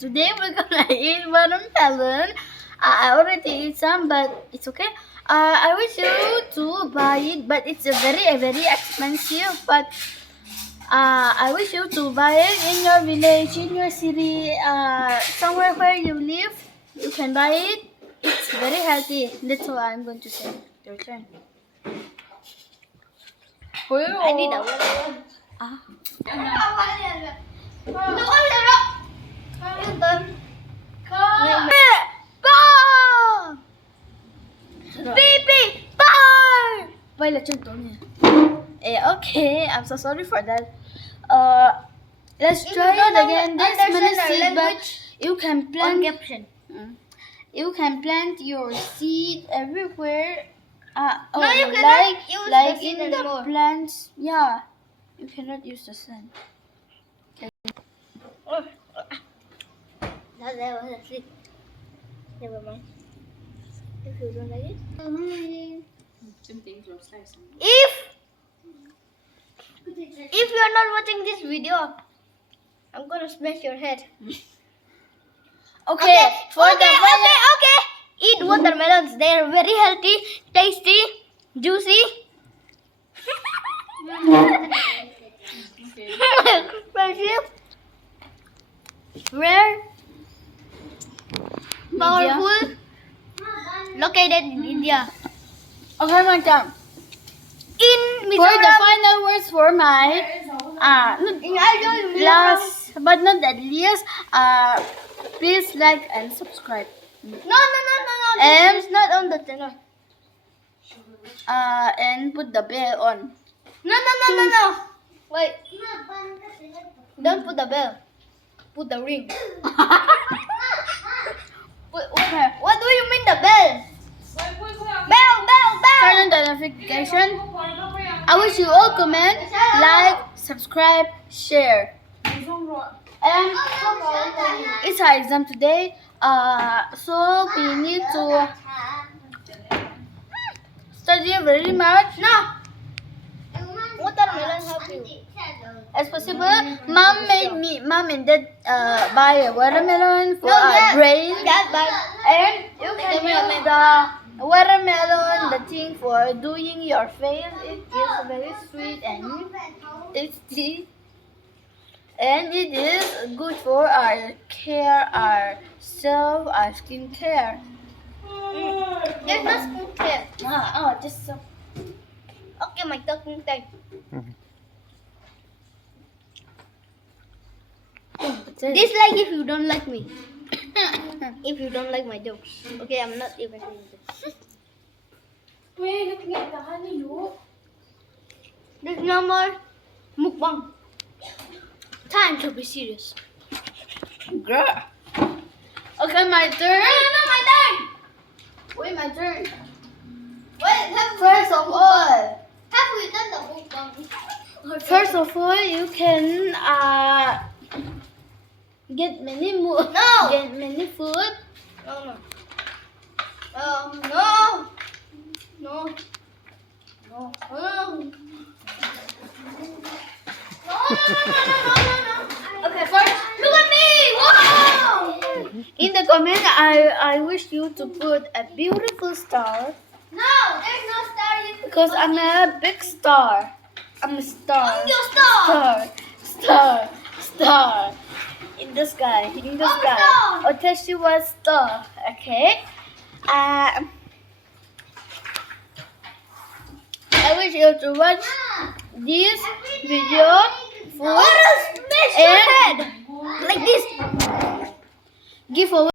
Today we're gonna eat watermelon. I already eat some, but it's okay. I wish you to buy it, but it's a very expensive. But I wish you to buy it in your village, in your city, somewhere where you live. You can buy it. It's very healthy. That's what I'm going to say. Your turn. I need a watermelon. Ah. Baby, bar! Vậy là chân tối nhỉ? Okay, I'm so sorry for that. Let's try it again. This many seed, but you can plant. You can plant your seed everywhere. No, you cannot use like the seed in the anymore. plants. Yeah, you cannot use the sand. That was asleep. Never mind. If you don't like it. If you are not watching this video, I'm gonna smash your head. Okay, Okay. Eat watermelons. They are very healthy, tasty, juicy. Friendship. Rare. Powerful. Located in India. Okay, my turn. In For the Mizoram. final words for my last but not the least, please like and subscribe. No. And- This is not on the channel. And put the bell on. No. Wait. Don't put the bell. Put the ring. What do you mean the bell? Bell. Turn on the notification. I wish you all comment, like, subscribe, share. And it's our exam today. So we need to study very much. No. Watermelon help you. As possible, mom and dad buy a watermelon for No, our Dad. brain. Dad, but And you can use the watermelon, the thing for doing your face. It is very sweet and tasty. And it is good for our care, our self, our skin care. there's no skincare. Just so. Okay, my talking time. Dislike if you don't like me. If you don't like my jokes. Okay, I'm not even doing this. There's no more mukbang. Time to be serious. Girl. Okay, my turn. No, my turn. Wait, my turn. Wait, First of all, have we done the mukbang? First of all, you can get many No. get many food. No. Okay, first Look at me! Wow! in the comment, I wish you to put a beautiful star No, there's no star. because I'm a big star. I'm a star. I'm your star. Star. In the sky. I'm a star. Otashi was star. Okay. I wish you to watch this video full Smash your head and like this. giveaway.